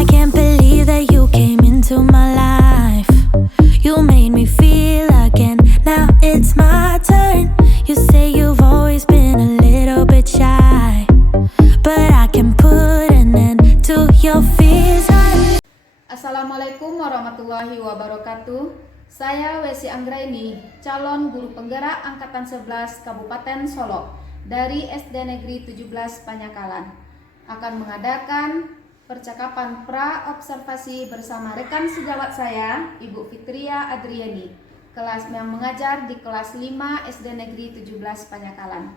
I can't believe that you came into my life. You made me feel again. Now it's my turn. You say you've always been a little bit shy, but I can put an end to your fears. Assalamualaikum warahmatullahi wabarakatuh. Saya Wesi Anggraini, calon guru penggerak Angkatan 11 Kabupaten Solo dari SD Negeri 17 Panyakalan, akan mengadakan percakapan pra-observasi bersama rekan sejawat saya, Ibu Fitria Adriani, kelas yang mengajar di kelas 5 SD Negeri 17 Panyakalan.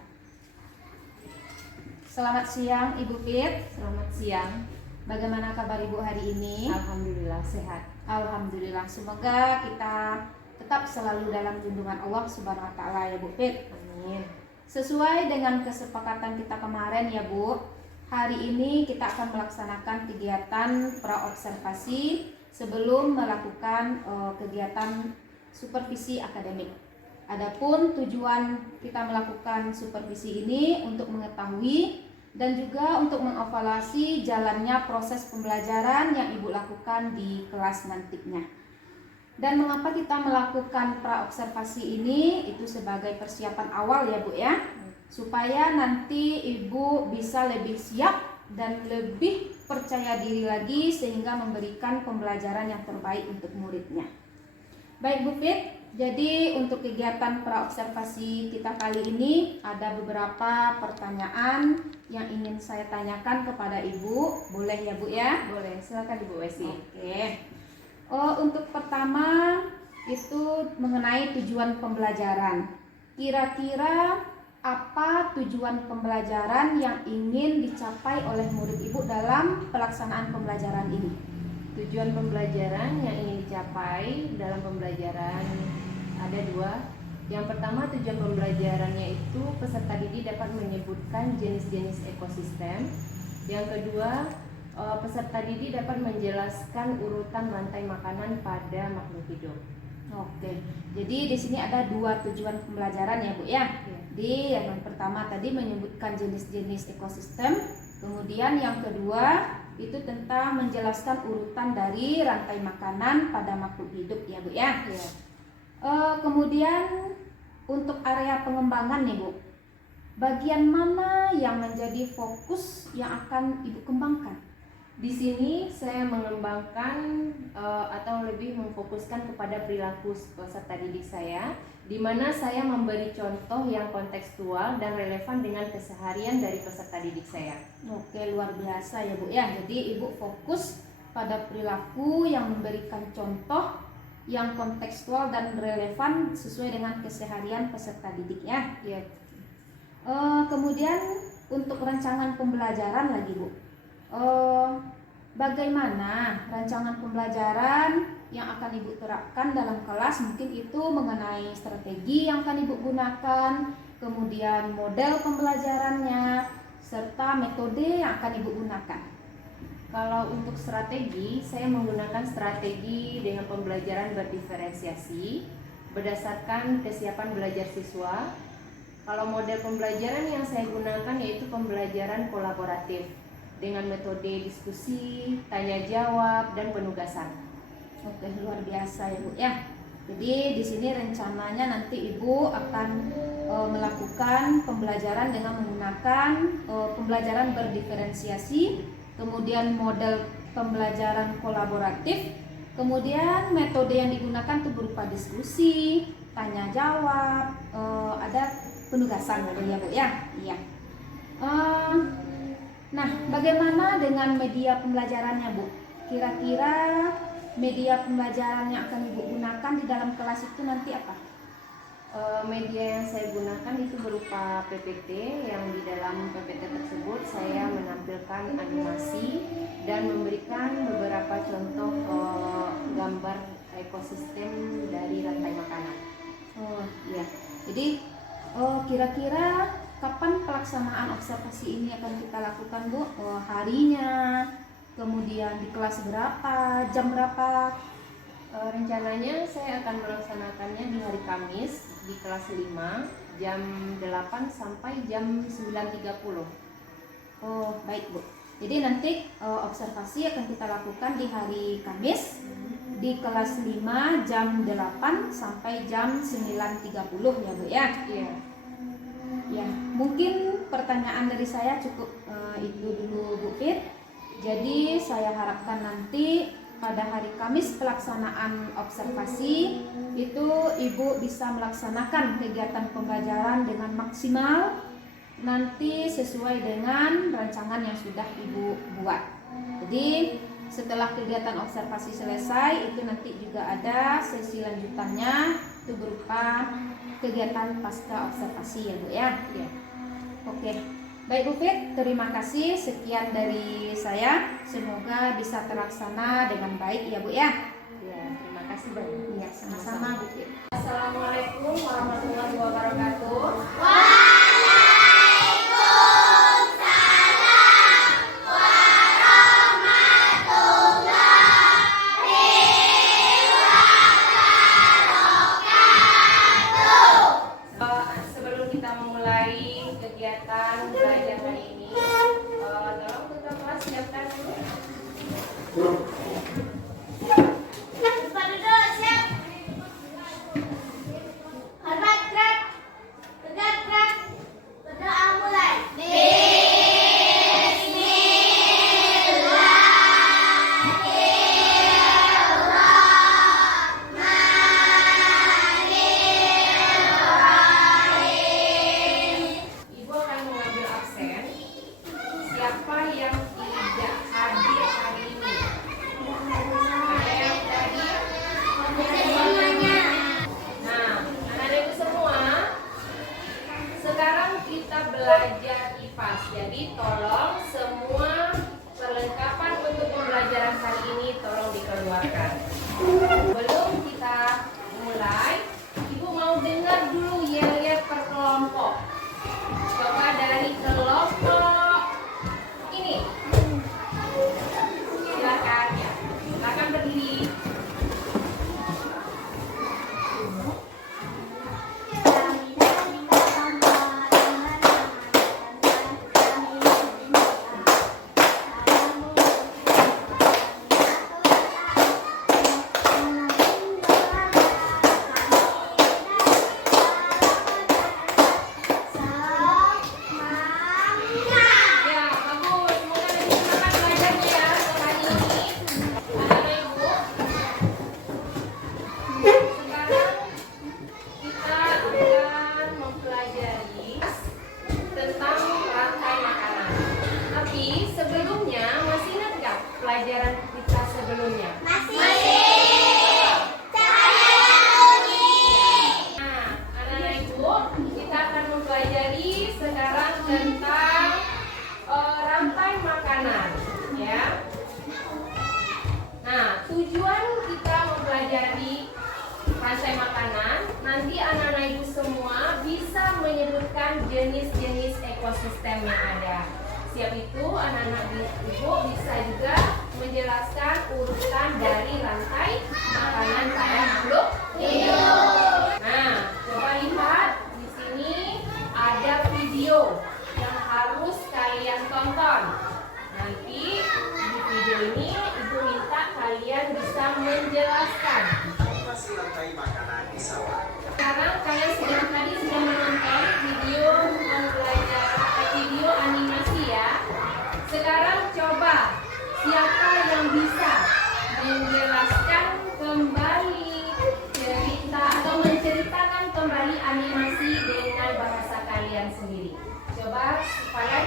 Selamat siang Ibu Fit. Selamat siang. Bagaimana kabar Ibu hari ini? Alhamdulillah sehat. Alhamdulillah, semoga kita tetap selalu dalam lindungan Allah Subhanahu wa taala ya Bu Fit. Amin. Sesuai dengan kesepakatan kita kemarin ya Bu, hari ini kita akan melaksanakan kegiatan pra-observasi sebelum melakukan kegiatan supervisi akademik. Adapun tujuan kita melakukan supervisi ini untuk mengetahui dan juga untuk mengevaluasi jalannya proses pembelajaran yang Ibu lakukan di kelas nantinya. Dan mengapa kita melakukan pra-observasi ini? Itu sebagai persiapan awal ya Bu ya, supaya nanti Ibu bisa lebih siap dan lebih percaya diri lagi sehingga memberikan pembelajaran yang terbaik untuk muridnya. Baik Bu Fit, jadi untuk kegiatan pra-observasi kita kali ini ada beberapa pertanyaan yang ingin saya tanyakan kepada Ibu. Boleh ya Bu ya? Boleh, silakan Ibu Wesi. Oke. Untuk pertama itu mengenai tujuan pembelajaran. Kira-kira apa tujuan pembelajaran yang ingin dicapai oleh murid Ibu dalam pelaksanaan pembelajaran ini? Tujuan pembelajaran yang ingin dicapai dalam pembelajaran ada dua. Yang pertama, tujuan pembelajarannya itu peserta didik dapat menyebutkan jenis-jenis ekosistem. Yang kedua, peserta didik dapat menjelaskan urutan rantai makanan pada makhluk hidup. Oke, jadi di sini ada dua tujuan pembelajaran ya Bu ya. Di yang pertama tadi menyebutkan jenis-jenis ekosistem, kemudian yang kedua itu tentang menjelaskan urutan dari rantai makanan pada makhluk hidup ya Bu ya. Kemudian untuk area pengembangan nih Bu, bagian mana yang menjadi fokus yang akan Ibu kembangkan? Di sini saya mengembangkan atau lebih memfokuskan kepada perilaku peserta didik saya, di mana saya memberi contoh yang kontekstual dan relevan dengan keseharian dari peserta didik saya. Oke, luar biasa ya Bu ya. Jadi Ibu fokus pada perilaku yang memberikan contoh yang kontekstual dan relevan sesuai dengan keseharian peserta didik ya. Kemudian untuk rancangan pembelajaran lagi Bu, bagaimana rancangan pembelajaran yang akan Ibu terapkan dalam kelas? Mungkin itu mengenai strategi yang akan Ibu gunakan, kemudian model pembelajarannya, serta metode yang akan Ibu gunakan. Kalau untuk strategi, saya menggunakan strategi dengan pembelajaran berdiferensiasi berdasarkan kesiapan belajar siswa. Kalau model pembelajaran yang saya gunakan yaitu pembelajaran kolaboratif dengan metode diskusi, tanya jawab, dan penugasan. Oke, luar biasa ya Bu ya. Jadi di sini rencananya nanti Ibu akan melakukan pembelajaran dengan menggunakan pembelajaran berdiferensiasi, kemudian model pembelajaran kolaboratif, kemudian metode yang digunakan itu berupa diskusi, tanya jawab, ada penugasan ya Bu ya. Iya. Nah, bagaimana dengan media pembelajarannya Bu? Kira-kira media pembelajaran yang akan Ibu gunakan di dalam kelas itu nanti apa? Media yang saya gunakan itu berupa PPT, yang di dalam PPT tersebut saya menampilkan animasi dan memberikan beberapa contoh gambar ekosistem dari rantai makanan. Oh iya, jadi kira-kira kapan pelaksanaan observasi ini akan kita lakukan Bu? Harinya, kemudian di kelas berapa, jam berapa? Rencananya saya akan melaksanakannya di hari Kamis di kelas 5 jam 8 sampai jam 9.30. Oh baik Bu, Jadi nanti observasi akan kita lakukan di hari Kamis di kelas 5 jam 8 sampai jam 9.30 ya Bu ya. Iya. Ya, mungkin pertanyaan dari saya cukup itu dulu Bu Fit. Jadi saya harapkan nanti pada hari Kamis pelaksanaan observasi itu Ibu bisa melaksanakan kegiatan pembelajaran dengan maksimal, nanti sesuai dengan rancangan yang sudah Ibu buat. Jadi setelah kegiatan observasi selesai itu nanti juga ada sesi lanjutannya, itu berupa kegiatan pasca observasi ya Bu ya. Iya. Oke, baik Bu Fit, terima kasih. Sekian dari saya. Semoga bisa terlaksana dengan baik ya Bu ya. Iya, terima kasih banyak. Iya, sama-sama Bu Fit. Assalamualaikum warahmatullahi wabarakatuh. Sebelum kita memulai kegiatan belajar hari ini, tolong ketua kelas siapkan dulu. Ibu akan mengambil absen. Siapa yang tidak hadir hari ini? Ada yang hadir? Nah, anak-anak ibu semua, sekarang kita belajar IPAS. Jadi tolong semua perlengkapan untuk pembelajaran hari ini tolong dikeluarkan. Sebelum kita mulai, Ibu mau dengar dulu yel-yel per kelompok. Coba dari kelompok ini. Silakan ya. Silakan berdiri. Ya, bagus. Semoga nanti semangat belajarnya ya hari ini. Anak-anak ibu. Sekarang kita akan mempelajari tentang rantai makanan. Tapi sebelumnya masih ingat nggak pelajaran kita sebelumnya? Nah, anak-anak ibu, kita akan mempelajari sekarang tentang rantai makanan, ya. Nah, tujuan kita mempelajari rantai makanan, nanti anak-anak ibu semua bisa menyebutkan jenis-jenis ekosistem yang ada. Siap itu, anak-anak ibu bisa juga menjelaskan urutan dari rantai makanan pada makhluk hidup. Nah, coba lihat di sini ada video yang harus kalian tonton. Nanti di video ini ibu minta kalian bisa menjelaskan. Operasi rantai makanan di sawah. Sekarang kalian tadi sudah menonton video video animasi ya. Sekarang coba siapa yang bisa menjelaskan kembali cerita atau menceritakan kembali animasi dengan bahasa kalian sendiri. Coba supaya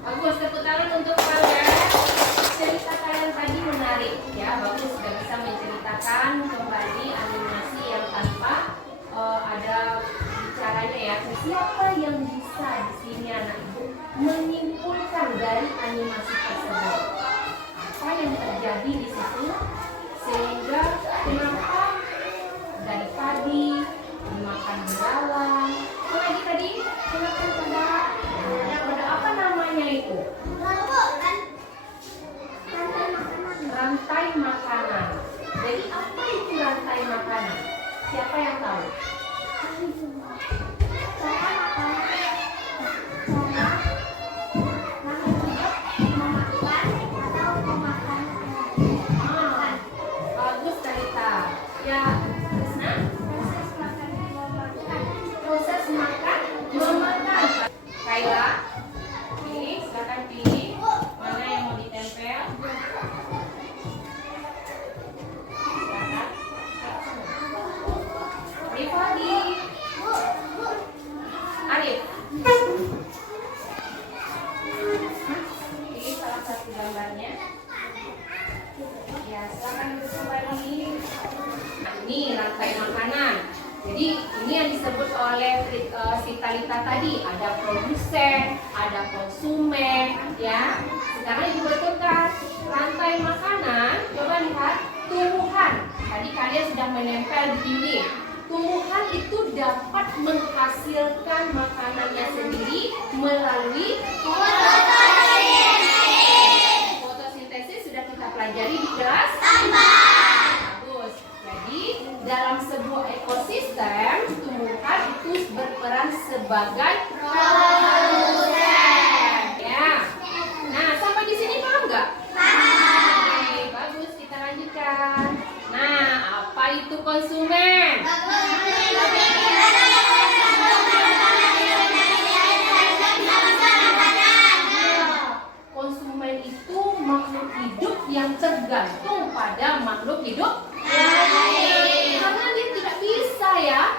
bagus, tepuk tangan untuk kalian. Cerita kalian tadi menarik ya, bagus sudah bisa menceritakan kembali animasi yang tanpa ya. Siapa yang bisa di sini anak ibu menyimpulkan dari animasi tersebut? Apa yang terjadi di situ sehingga kenapa dari tadi dimakan berawan? Lagi tadi kenapa pada apa namanya itu? Rantai makanan. Jadi apa itu rantai makanan? Siapa yang tahu? Bagus Talita. Ya, Krisna? Proses makan memakan. Kaila, pilih, silakan pilih mana yang mau ditempel. Rifadi, Arif, pilih salah satu gambarnya. Ya, silakan duduk kembali. Nah, ini rantai makanan. Jadi ini yang disebut oleh si Talita tadi, ada produsen, ada konsumen, ya. Sekarang ibu betulkan rantai makanan. Coba lihat tumbuhan. Tadi kalian sudah menempel di dinding. Tumbuhan itu dapat menghasilkan makanannya sendiri melalui fotosintesis. Fotosintesis sudah kita pelajari di kelas 4. Bagus. Jadi dalam sebuah ekosistem, tumbuhan itu berperan sebagai produsen. Ya. Nah, sampai di sini paham nggak? Oke, bagus, kita lanjutkan. Nah, apa itu konsumen? Konsumen itu makhluk hidup yang tergantung pada makhluk hidup lain. Karena dia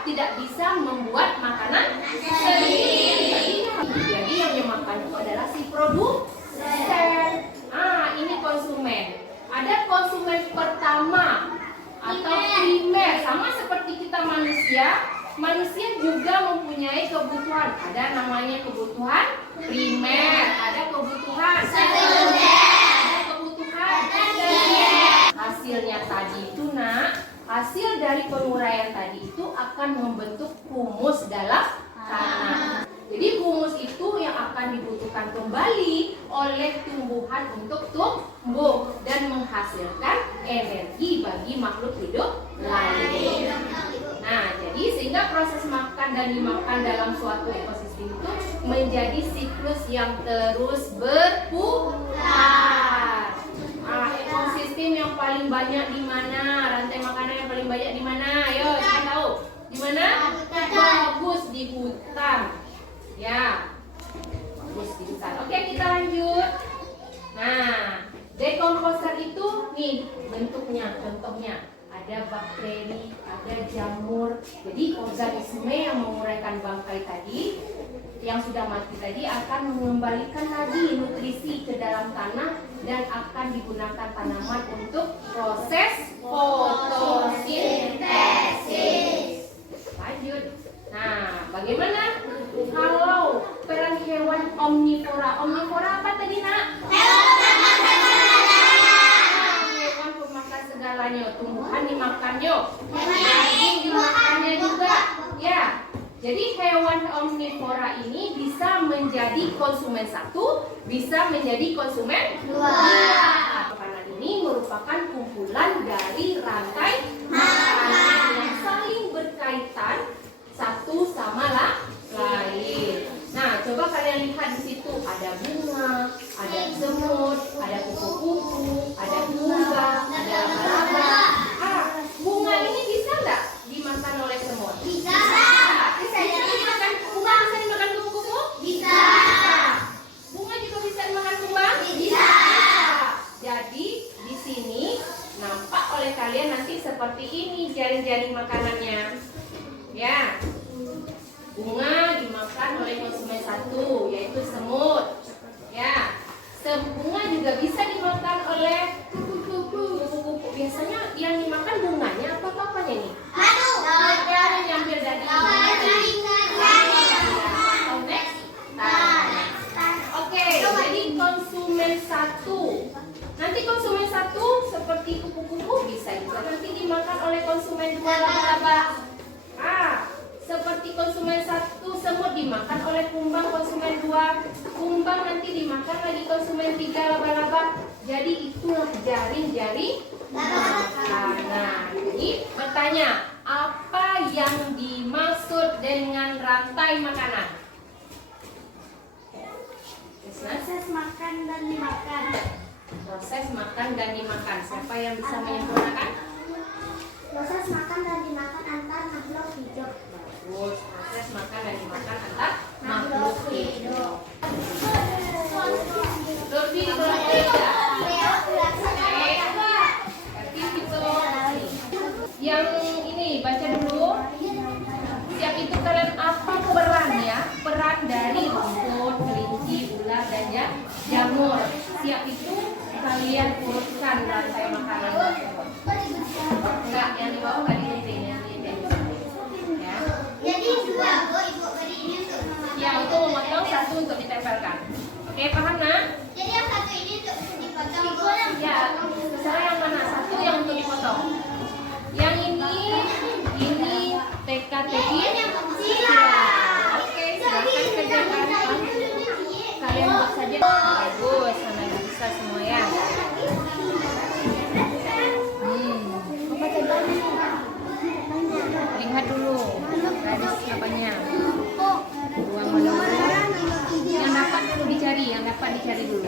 tidak bisa membuat makanan sendiri. Jadi yang dimakan itu adalah si produsen. Ini konsumen. Ada konsumen pertama atau primer, sama seperti kita manusia. Manusia juga mempunyai kebutuhan. Ada namanya kebutuhan primer, ada kebutuhan sekunder, ada kebutuhan tersier. Hasilnya tadi itu hasil dari penguraian tadi itu akan membentuk humus dalam tanah. Jadi humus itu yang akan dibutuhkan kembali oleh tumbuhan untuk tumbuh dan menghasilkan energi bagi makhluk hidup lain. Nah, jadi sehingga proses makan dan dimakan dalam suatu ekosistem itu menjadi siklus yang terus berputar. Ekosistem yang paling banyak di mana? Rantai makanan yang paling banyak di mana? Ayo, kita tahu. Di mana? Bagus, di hutan. Ya, bagus di hutan. Oke, kita lanjut. Nah, dekomposer itu nih bentuknya, contohnya ada bakteri, ada jamur. Jadi organisme yang menguraikan bangkai tadi, yang sudah mati tadi akan mengembalikan lagi nutrisi ke dalam tanah dan akan digunakan tanaman untuk proses fotosintesis. Lanjut. Nah, bagaimana kalau peran hewan omnivora? Omnivora apa tadi, Nak? Hewan pemakan segalanya. Tumbuhan dimakannya, daging dimakannya juga. Ya. Jadi hewan omnivora ini bisa menjadi konsumen satu, bisa menjadi konsumen dua. Makanan ini merupakan kumpulan dari rantai makanan yang saling berkaitan satu sama lain. Nah, coba kalian lihat di situ ada bunga, ada semut, ada kupu-kupu, ada kumbang, ada laba-laba. Bunga ini bisa nggak dimakan oleh semut? Bisa. Bisa dimakan bunga, bisa dimakan kupu-kupu? Bisa. Bunga juga bisa dimakan kumbang? Bisa. Jadi di sini nampak oleh kalian nanti seperti ini jaring-jaring makanannya. Ya. Bunga dimakan oleh konsumen satu, yaitu semut. Ya. Bunga juga bisa dimakan oleh kupu-kupu. Biasanya yang dimakan bunganya apa apanya nih? Yang diambil dari oleh konsumen 2 laba-laba? Seperti konsumen 1 semut dimakan oleh kumbang konsumen 2, kumbang nanti dimakan lagi konsumen 3 laba-laba. Jadi itulah jaring-jaring makanan. Nah, jadi bertanya, apa yang dimaksud dengan rantai makanan? Proses makan dan dimakan. Proses makan dan dimakan. Siapa yang bisa menyempurnakan? Proses makan dan dimakan antar makhluk hidup. Bagus. Proses makan dan dimakan antar makhluk hidup. Lutfi kelompok 3. Yang ini baca dulu. Siap itu kalian apa perannya? Peran dari rumput, kelinci, ular dan jamur. Siap itu kalian urutkan rantai makanan. Enggak, yang di bawah enggak diintin, yang ya. Jadi dua, Bu, Ibu beri ini untuk mama. Ya, untuk memotong, satu untuk ditempelkan. Oke, paham nak? Jadi yang satu ini untuk dipotong. Ya, terserah yang mana, satu yang untuk dipotong. Yang ini TK-TK. Oke, silakan kerjakan. Kalian buat saja. Bagus, sampai bisa semua ya. Lihat dulu garis apanya. Buang dulu. Yang dapat dulu dicari, yang dapat dicari dulu.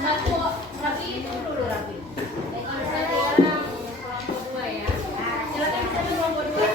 Satu, rapi itu dulu rapi. Satu orang kelompok 2 ya. Silakan bisa di kelompok 2.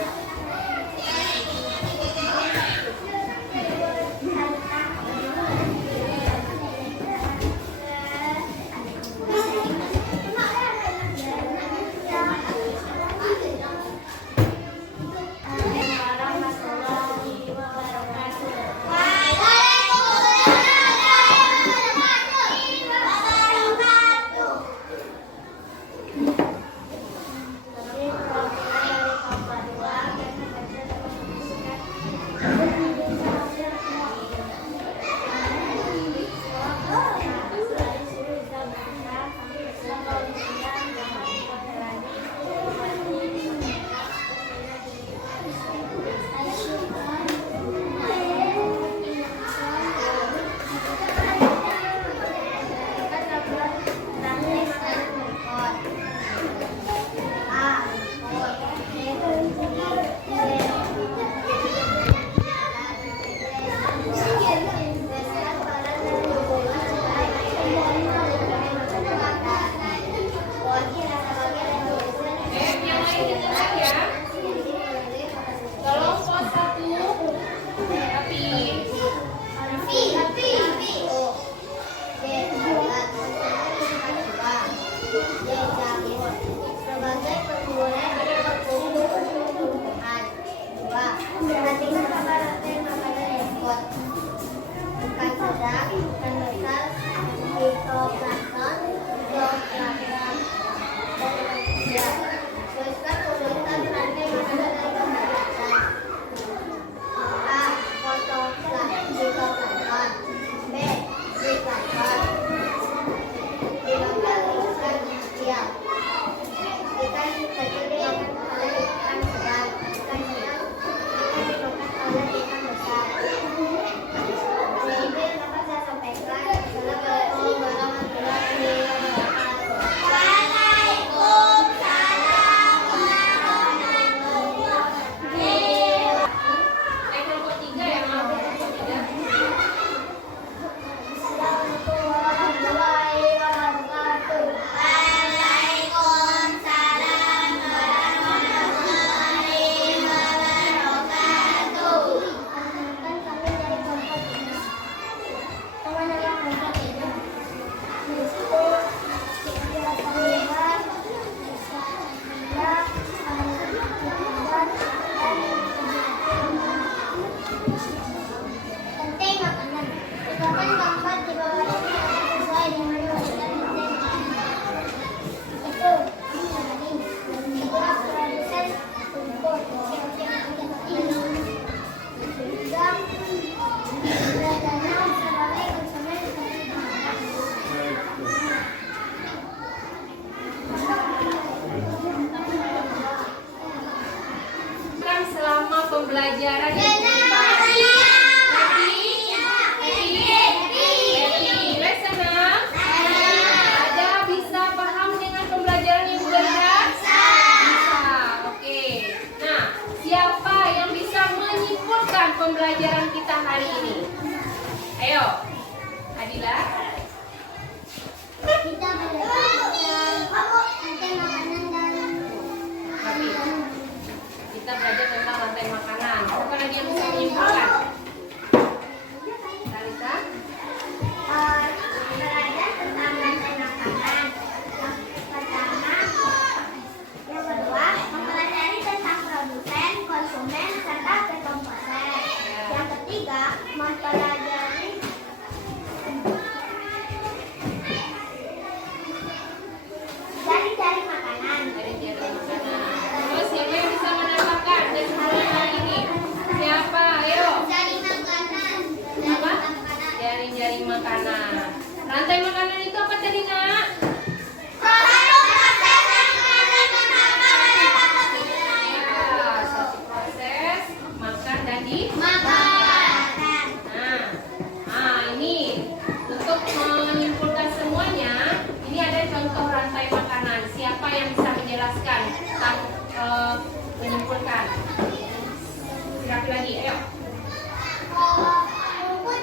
pembelajaran Ibu kita hari ini. Happy? Les senang? Ada bisa paham dengan pembelajaran Ibu berikan? Bisa. Oke. Nah, siapa yang bisa menyimpulkan pembelajaran kita hari ini? Ayo, Adila. Kita belajar rantai makanan dan Tapi kita belajar tentang rantai makanan. Siapa lagi yang bisa menyimpulkan? Talita? belajar tentang rantai makanan. Yang pertama, yang kedua, mempelajari tentang produsen, konsumen, serta dekomposer. Yang ketiga, mempelajari cari-cari makanan. Cari-cari makanan. Terus siapa yang bisa menambahkan kesimpulan hari ini? Siapa? Ayo. Cari makanan. Apa? Jaring-jaring makanan. Rantai makanan itu apa tadi, Nak? Ya, satu proses makan dan dimakan. Nah, ini untuk menyimpulkan semuanya, ini ada contoh rantai makanan. Siapa yang bisa menjelaskan tentang menyimpulkan? Siapa lagi? Ayo. Rumput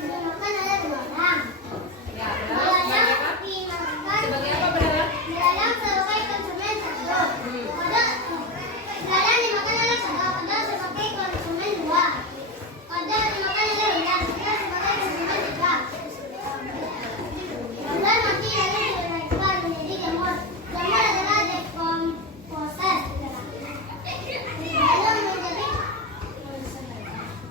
dimakan ada 2 orang. Ya, sebagai apa? Sebagai apa, Bella? Belalang sebagai konsumen 1. Belalang dimakan oleh 1. Kodok sebagai konsumen 2. Kodok dimakan oleh ular. Ular sebagai konsumen 3. Ular mati lalu dijual menjadi jamur. Jamur adalah dekomposer. Belalang menjadi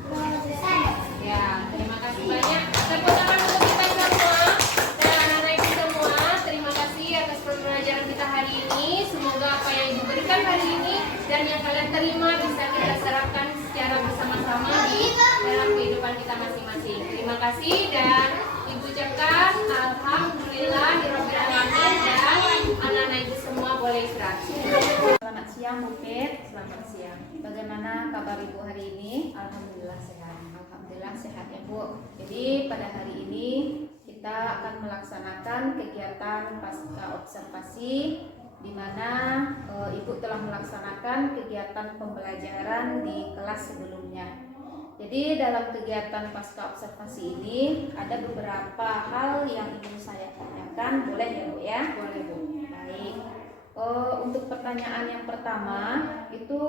produsen. Ya, terima kasih banyak. Tepuk tangan untuk kita semua dan anak-anak ibu semua. Terima kasih atas pembelajaran kita hari ini. Semoga apa yang Ibu berikan hari ini dan yang kalian terima bisa kita serapkan secara bersama-sama di dalam kehidupan kita masing-masing. Terima kasih dan Ibu ucapkan alhamdulillah dirabbil alamin dan anak-anak ibu semua boleh istirahat. Selamat siang Bu Pet. Selamat siang. Bagaimana kabar Ibu hari ini? Alhamdulillah sehat. Alhamdulillah sehat ya Bu. Jadi pada hari ini kita akan melaksanakan kegiatan pasca observasi di mana Ibu telah melaksanakan kegiatan pembelajaran di kelas sebelumnya. Jadi dalam kegiatan pasca observasi ini ada beberapa hal yang ingin saya tanyakan, boleh ya Bu ya? Boleh, Bu. Baik. Untuk pertanyaan yang pertama itu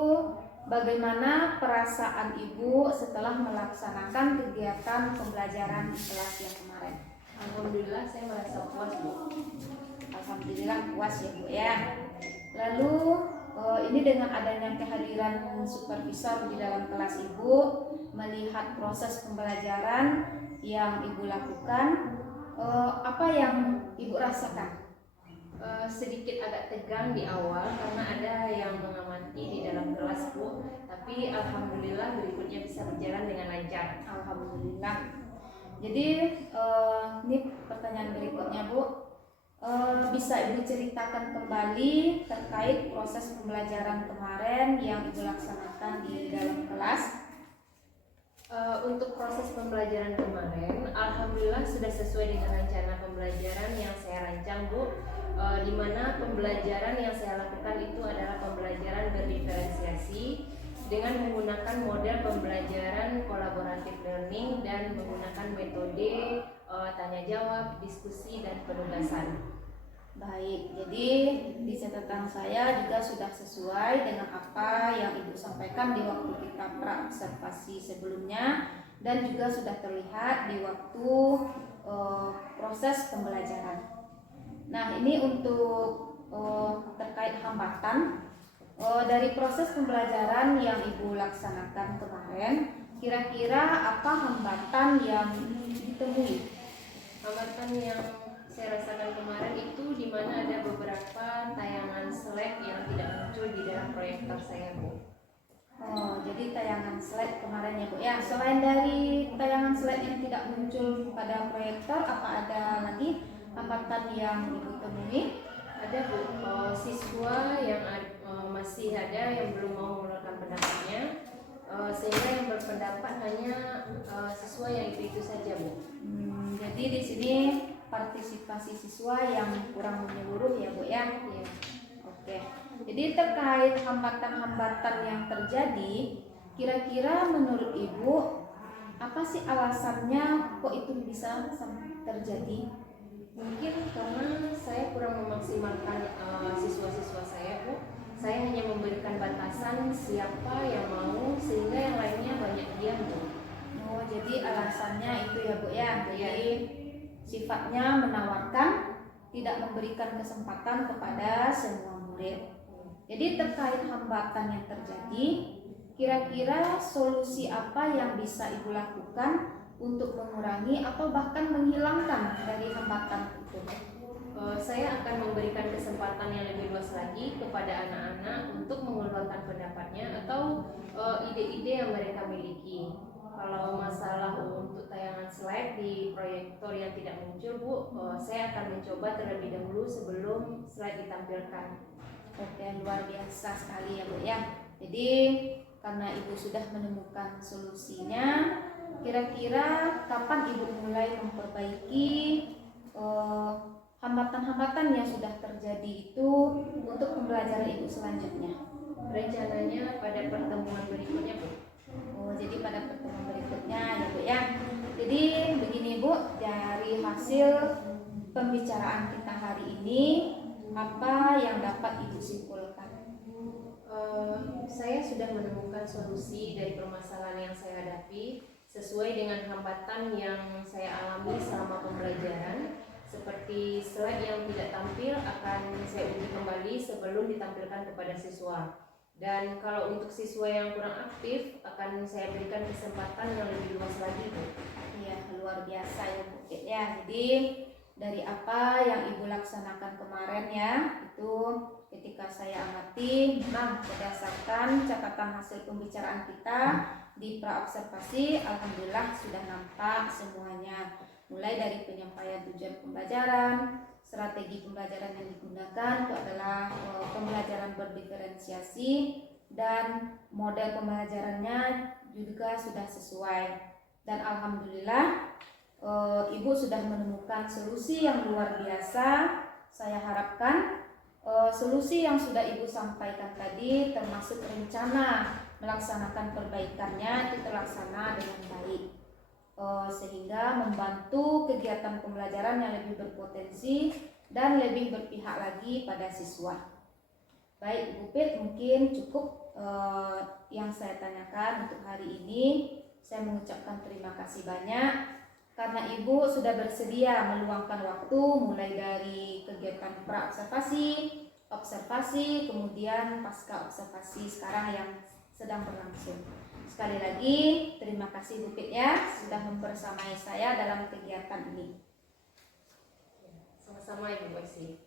bagaimana perasaan Ibu setelah melaksanakan kegiatan pembelajaran di kelas yang kemarin? Alhamdulillah saya merasa puas, Bu. Alhamdulillah puas ya Bu ya. Lalu ini dengan adanya kehadiran supervisor di dalam kelas Ibu, melihat proses pembelajaran yang Ibu lakukan, apa yang Ibu rasakan? Sedikit agak tegang di awal karena ada yang mengamati di dalam kelas, Bu. Tapi alhamdulillah berikutnya bisa berjalan dengan lancar. Alhamdulillah. Jadi ini pertanyaan berikutnya Bu, bisa Ibu ceritakan kembali terkait proses pembelajaran kemarin yang Ibu laksanakan di dalam kelas? Untuk proses pembelajaran kemarin, alhamdulillah sudah sesuai dengan rencana pembelajaran yang saya rancang, Bu. Di mana pembelajaran yang saya lakukan itu adalah pembelajaran berdiferensiasi dengan menggunakan model pembelajaran collaborative learning dan menggunakan metode tanya jawab, diskusi, dan penugasan. Baik, jadi di catatan saya juga sudah sesuai dengan apa yang Ibu sampaikan di waktu kita pra-observasi sebelumnya dan juga sudah terlihat di waktu proses pembelajaran. Nah, ini untuk terkait hambatan dari proses pembelajaran yang Ibu laksanakan kemarin, kira-kira apa hambatan yang ditemui? Hambatan yang saya rasakan kemarin itu di mana ada beberapa tayangan slide yang tidak muncul di dalam proyektor saya, Bu. Jadi tayangan slide kemarin ya Bu ya. Selain dari tayangan slide yang tidak muncul pada proyektor, apa ada lagi hambatan yang Ibu temui? Ada, Bu, siswa yang masih ada yang belum mau mengeluarkan pendapatnya. sehingga yang berpendapat hanya siswa yang itu saja, Bu. Jadi di sini partisipasi siswa yang kurang menyeluruh ya Bu ya. Iya. Oke. Jadi terkait hambatan-hambatan yang terjadi, kira-kira menurut Ibu apa sih alasannya kok itu bisa terjadi? Mungkin karena saya kurang memaksimalkan siswa-siswa saya, Bu. Saya hanya memberikan batasan siapa yang mau, sehingga yang lainnya banyak diam, Bu. Oh, jadi alasannya itu ya Bu ya. Jadi Iya. sifatnya menawarkan, tidak memberikan kesempatan kepada semua murid. Jadi terkait hambatan yang terjadi, kira-kira solusi apa yang bisa Ibu lakukan untuk mengurangi atau bahkan menghilangkan dari hambatan itu? Saya akan memberikan kesempatan yang lebih luas lagi kepada anak-anak untuk mengeluarkan pendapatnya atau ide-ide yang mereka miliki. Kalau masalah untuk tayangan slide di proyektor yang tidak muncul, Bu, saya akan mencoba terlebih dahulu sebelum slide ditampilkan. Oke, luar biasa sekali ya Bu ya. Jadi karena Ibu sudah menemukan solusinya, kira-kira kapan Ibu mulai memperbaiki hambatan-hambatan yang sudah terjadi itu untuk pembelajaran Ibu selanjutnya? Rencananya pada pertemuan berikutnya, Bu. Oh, jadi pada pertemuan berikutnya ya Bu ya. Jadi begini Bu, dari hasil pembicaraan kita hari ini, apa yang dapat Ibu simpulkan? Saya sudah menemukan solusi dari permasalahan yang saya hadapi sesuai dengan hambatan yang saya alami selama pembelajaran. Seperti slide yang tidak tampil akan saya uji kembali sebelum ditampilkan kepada siswa. Dan kalau untuk siswa yang kurang aktif akan saya berikan kesempatan yang lebih luas lagi, Bu. Iya, luar biasa ya Bu ya. Jadi dari apa yang Ibu laksanakan kemarin ya, itu ketika saya amati, memang berdasarkan catatan hasil pembicaraan kita di praobservasi, alhamdulillah sudah nampak semuanya. Mulai dari penyampaian tujuan pembelajaran, strategi pembelajaran yang digunakan itu adalah pembelajaran berdiferensiasi, dan model pembelajarannya juga sudah sesuai. Dan alhamdulillah Ibu sudah menemukan solusi yang luar biasa. Saya harapkan solusi yang sudah Ibu sampaikan tadi termasuk rencana melaksanakan perbaikannya itu terlaksana dengan baik, sehingga membantu kegiatan pembelajaran yang lebih berpotensi dan lebih berpihak lagi pada siswa. Baik Ibu Pit, mungkin cukup yang saya tanyakan untuk hari ini. Saya mengucapkan terima kasih banyak karena Ibu sudah bersedia meluangkan waktu mulai dari kegiatan praobservasi, observasi, kemudian pasca observasi sekarang yang sedang berlangsung. Sekali lagi terima kasih Bu Pit ya sudah membersamai saya dalam kegiatan ini. Sama-sama, Ibu Wesi.